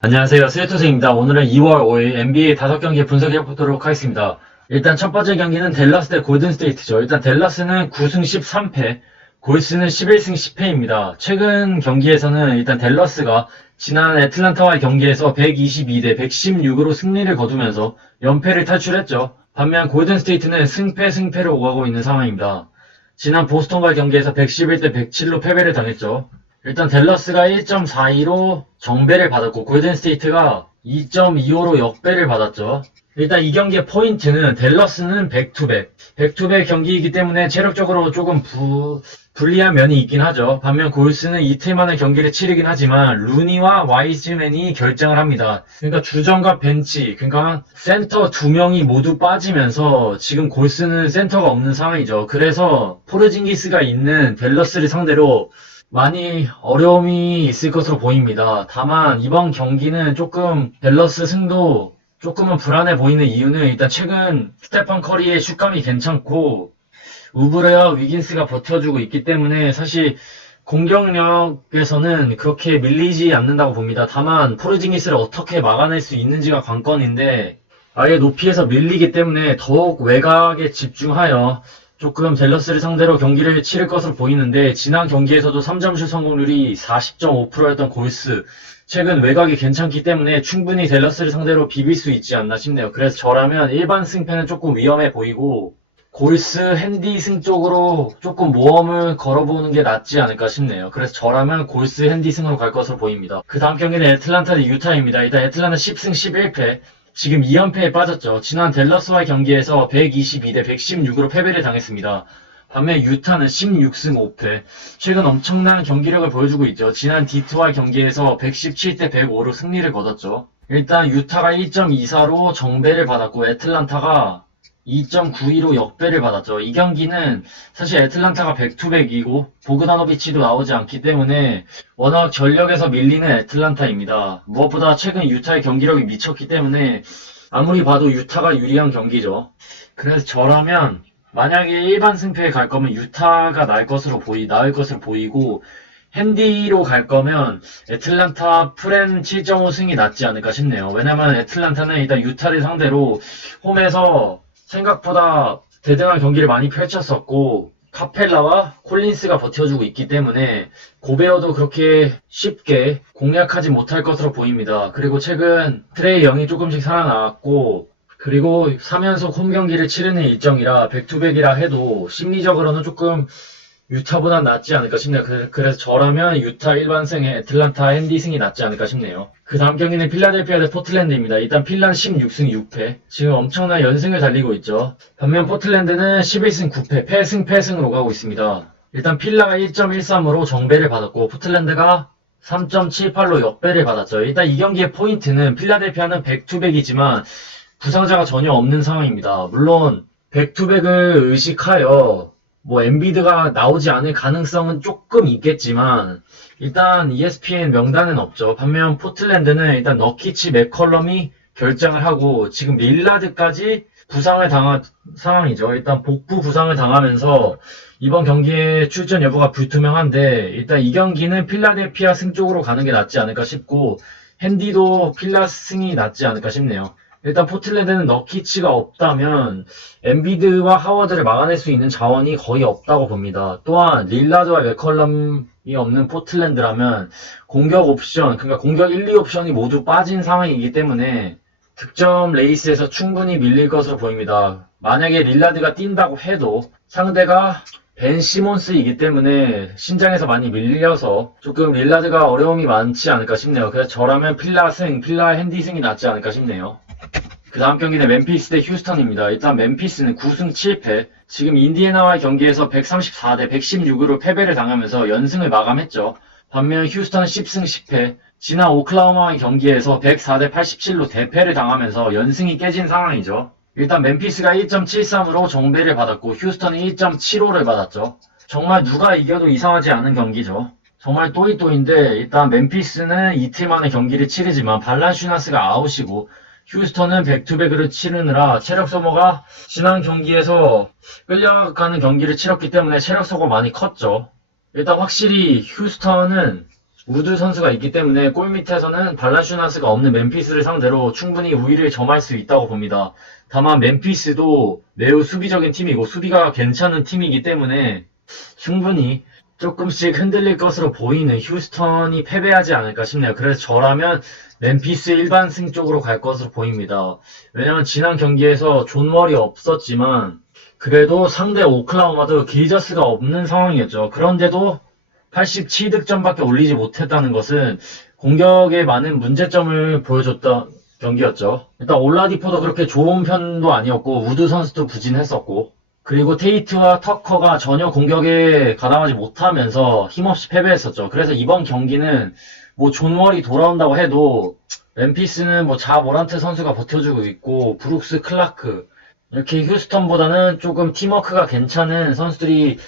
안녕하세요. 스웨토스입니다. 오늘은 2월 5일 NBA 5경기 분석해보도록 하겠습니다. 일단 첫 번째 경기는 댈러스 대 골든스테이트죠. 일단 댈러스는 9승 13패, 골스는 11승 10패입니다. 최근 경기에서는 일단 댈러스가 지난 애틀란타와의 경기에서 122대 116으로 승리를 거두면서 연패를 탈출했죠. 반면 골든스테이트는 승패를 오가고 있는 상황입니다. 지난 보스턴과의 경기에서 111대 107로 패배를 당했죠. 일단 댈러스가 1.42로 정배를 받았고 골든스테이트가 2.25로 역배를 받았죠. 일단 이 경기의 포인트는 댈러스는 백투백 경기이기 때문에 체력적으로 조금 불리한 면이 있긴 하죠. 반면 골스는 이틀 만에 경기를 치르긴 하지만 루니와 와이즈맨이 결정을 합니다. 그러니까 주전과 벤치, 그러니까 센터 2명이 모두 빠지면서 지금 골스는 센터가 없는 상황이죠. 그래서 포르징기스가 있는 댈러스를 상대로 많이 어려움이 있을 것으로 보입니다. 다만 이번 경기는 조금 댈러스 승도 조금은 불안해 보이는 이유는 일단 최근 스테판 커리의 슛감이 괜찮고 우브레와 위긴스가 버텨주고 있기 때문에 사실 공격력에서는 그렇게 밀리지 않는다고 봅니다. 다만 포르징기스를 어떻게 막아낼 수 있는지가 관건인데 아예 높이에서 밀리기 때문에 더욱 외곽에 집중하여 조금 댈러스를 상대로 경기를 치를 것으로 보이는데 지난 경기에서도 3점슛 성공률이 40.5%였던 골스 최근 외곽이 괜찮기 때문에 충분히 댈러스를 상대로 비빌 수 있지 않나 싶네요. 그래서 저라면 일반 승패는 조금 위험해 보이고 골스 핸디승 쪽으로 조금 모험을 걸어보는 게 낫지 않을까 싶네요. 그래서 저라면 골스 핸디승으로 갈 것으로 보입니다. 그 다음 경기는 애틀란타 대 유타입니다. 일단 애틀란타 10승 11패 지금 2연패에 빠졌죠. 지난 댈러스와의 경기에서 122대 116으로 패배를 당했습니다. 반면 유타는 16승 5패. 최근 엄청난 경기력을 보여주고 있죠. 지난 D2와의 경기에서 117대 105로 승리를 거뒀죠. 일단 유타가 1.24로 정배를 받았고 애틀란타가 2.92로 역배를 받았죠. 이 경기는 사실 애틀란타가 백투백이고 보그다노비치도 나오지 않기 때문에 워낙 전력에서 밀리는 애틀란타입니다. 무엇보다 최근 유타의 경기력이 미쳤기 때문에 아무리 봐도 유타가 유리한 경기죠. 그래서 저라면 만약에 일반 승패에 갈 거면 유타가 나을 것으로 보이고 핸디로 갈 거면 애틀란타 프렌 7.5승이 낫지 않을까 싶네요. 왜냐면 애틀란타는 일단 유타를 상대로 홈에서 생각보다 대등한 경기를 많이 펼쳤었고 카펠라와 콜린스가 버텨주고 있기 때문에 고베어도 그렇게 쉽게 공략하지 못할 것으로 보입니다. 그리고 최근 트레이 영이 조금씩 살아나왔고 그리고 3연속 홈 경기를 치르는 일정이라 백투백이라 해도 심리적으로는 조금 유타보단 낫지 않을까 싶네요. 그래서 저라면 유타 일반승에 애틀란타 핸디승이 낫지 않을까 싶네요. 그 다음 경기는 필라델피아 대 포틀랜드입니다. 일단 필란 16승 6패. 지금 엄청난 연승을 달리고 있죠. 반면 포틀랜드는 11승 9패, 패승으로 가고 있습니다. 일단 필라가 1.13으로 정배를 받았고 포틀랜드가 3.78로 역배를 받았죠. 일단 이 경기의 포인트는 필라델피아는 백투백이지만 부상자가 전혀 없는 상황입니다. 물론 백투백을 의식하여 엔비드가 나오지 않을 가능성은 조금 있겠지만 일단 ESPN 명단은 없죠. 반면 포틀랜드는 일단 너키치 맥컬럼이 결정을 하고 지금 릴라드까지 부상을 당한 상황이죠. 일단 복부 부상을 당하면서 이번 경기에 출전 여부가 불투명한데 일단 이 경기는 필라델피아 승 쪽으로 가는 게 낫지 않을까 싶고 핸디도 필라 승이 낫지 않을까 싶네요. 일단 포틀랜드는 너키치가 없다면 엔비드와 하워드를 막아낼 수 있는 자원이 거의 없다고 봅니다. 또한 릴라드와 맥컬럼이 없는 포틀랜드라면 공격 옵션, 그러니까 공격 1, 2옵션이 모두 빠진 상황이기 때문에 득점 레이스에서 충분히 밀릴 것으로 보입니다. 만약에 릴라드가 뛴다고 해도 상대가 벤 시몬스이기 때문에 신장에서 많이 밀려서 조금 릴라드가 어려움이 많지 않을까 싶네요. 그래서 저라면 필라 핸디 승이 낫지 않을까 싶네요. 그 다음 경기는 멤피스 대 휴스턴입니다. 일단 멤피스는 9승 7패. 지금 인디애나와의 경기에서 134대 116으로 패배를 당하면서 연승을 마감했죠. 반면 휴스턴은 10승 10패. 지난 오클라호마와의 경기에서 104대 87로 대패를 당하면서 연승이 깨진 상황이죠. 일단 멤피스가 1.73으로 정배를 받았고 휴스턴이 1.75를 받았죠. 정말 누가 이겨도 이상하지 않은 경기죠. 정말 또이또인데 일단 멤피스는 이틀 만에 경기를 치르지만 발란슈나스가 아웃이고 휴스턴은 백투백을 치르느라 체력 소모가 지난 경기에서 끌려가는 경기를 치렀기 때문에 체력 소모 많이 컸죠. 일단 확실히 휴스턴은 우드 선수가 있기 때문에 골 밑에서는 발란슈나스가 없는 멤피스를 상대로 충분히 우위를 점할 수 있다고 봅니다. 다만 멤피스도 매우 수비적인 팀이고 수비가 괜찮은 팀이기 때문에 충분히 조금씩 흔들릴 것으로 보이는 휴스턴이 패배하지 않을까 싶네요. 그래서 저라면 멤피스 일반승 쪽으로 갈 것으로 보입니다. 왜냐면 지난 경기에서 존 월이 없었지만 그래도 상대 오클라호마도 길저스가 없는 상황이었죠. 그런데도 87득점밖에 올리지 못했다는 것은 공격에 많은 문제점을 보여줬던 경기였죠. 일단 올라디포도 그렇게 좋은 편도 아니었고 우드 선수도 부진했었고 그리고 테이트와 터커가 전혀 공격에 가담하지 못하면서 힘없이 패배했었죠. 그래서 이번 경기는 뭐 존 월이 돌아온다고 해도 멤피스는 뭐 자 모란트 선수가 버텨주고 있고 브룩스 클라크 이렇게 휴스턴보다는 조금 팀워크가 괜찮은 선수들이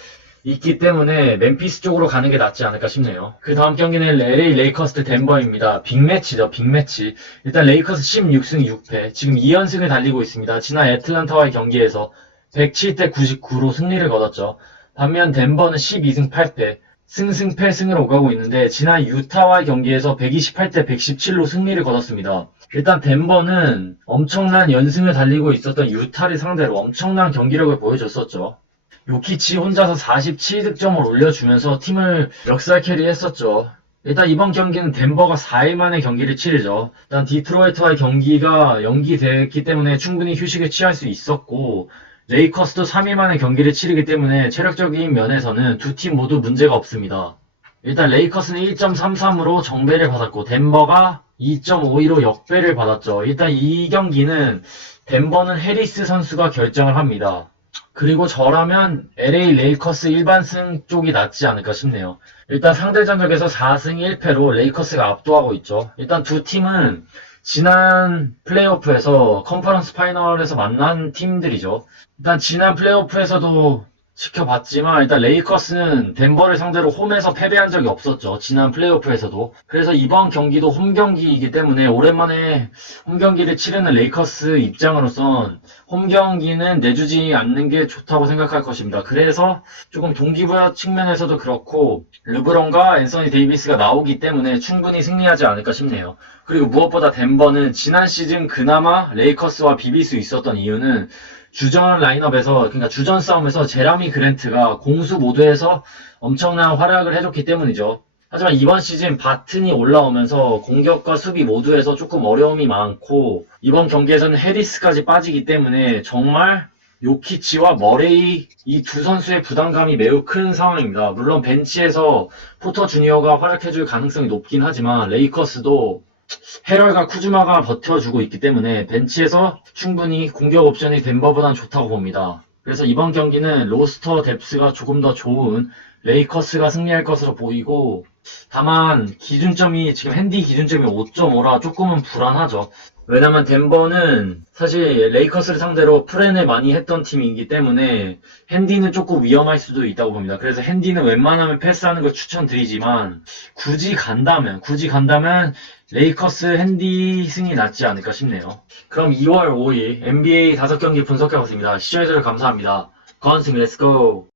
있기 때문에 멤피스 쪽으로 가는 게 낫지 않을까 싶네요. 그 다음 경기는 LA 레이커스 대 덴버입니다. 빅매치죠, 빅매치. 일단 레이커스 16승 6패, 지금 2연승을 달리고 있습니다. 지난 애틀란타와의 경기에서 107대 99로 승리를 거뒀죠. 반면 덴버는 12승 8패, 승승패승을 오가고 있는데 지난 유타와의 경기에서 128대 117로 승리를 거뒀습니다. 일단 덴버는 엄청난 연승을 달리고 있었던 유타를 상대로 엄청난 경기력을 보여줬었죠. 요키치 혼자서 47득점을 올려주면서 팀을 역살 캐리했었죠. 일단 이번 경기는 덴버가 4일 만에 경기를 치르죠. 일단 디트로이트와의 경기가 연기됐기 때문에 충분히 휴식을 취할 수 있었고 레이커스도 3일 만에 경기를 치르기 때문에 체력적인 면에서는 두 팀 모두 문제가 없습니다. 일단 레이커스는 1.33으로 정배를 받았고 덴버가 2.52로 역배를 받았죠. 일단 이 경기는 덴버는 해리스 선수가 결정을 합니다. 그리고 저라면 LA 레이커스 일반승 쪽이 낫지 않을까 싶네요. 일단 상대 전적에서 4승 1패로 레이커스가 압도하고 있죠. 일단 두 팀은 지난 플레이오프에서 컨퍼런스 파이널에서 만난 팀들이죠. 일단 지난 플레이오프에서도 지켜봤지만 일단 레이커스는 덴버를 상대로 홈에서 패배한 적이 없었죠. 지난 플레이오프에서도. 그래서 이번 경기도 홈 경기이기 때문에 오랜만에 홈 경기를 치르는 레이커스 입장으로선 홈 경기는 내주지 않는 게 좋다고 생각할 것입니다. 그래서 조금 동기부여 측면에서도 그렇고 르브론과 앤서니 데이비스가 나오기 때문에 충분히 승리하지 않을까 싶네요. 그리고 무엇보다 덴버는 지난 시즌 그나마 레이커스와 비빌 수 있었던 이유는 주전 라인업에서, 그러니까 주전 싸움에서 제라미 그랜트가 공수 모드에서 엄청난 활약을 해줬기 때문이죠. 하지만 이번 시즌 바튼이 올라오면서 공격과 수비 모두에서 조금 어려움이 많고 이번 경기에서는 해리스까지 빠지기 때문에 정말 요키치와 머레이 이 두 선수의 부담감이 매우 큰 상황입니다. 물론 벤치에서 포터 주니어가 활약해줄 가능성이 높긴 하지만 레이커스도 헤럴과 쿠즈마가 버텨주고 있기 때문에 벤치에서 충분히 공격 옵션이 덴버보단 좋다고 봅니다. 그래서 이번 경기는 로스터 뎁스가 조금 더 좋은 레이커스가 승리할 것으로 보이고 다만 기준점이 지금 핸디 기준점이 5.5라 조금은 불안하죠. 왜냐면 덴버는 사실 레이커스를 상대로 프렌을 많이 했던 팀이기 때문에 핸디는 조금 위험할 수도 있다고 봅니다. 그래서 핸디는 웬만하면 패스하는 걸 추천드리지만 굳이 간다면 레이커스 핸디 승이 낫지 않을까 싶네요. 그럼 2월 5일 NBA 5경기 분석해봤습니다. 시청해주셔서 감사합니다. 건승 렛츠고!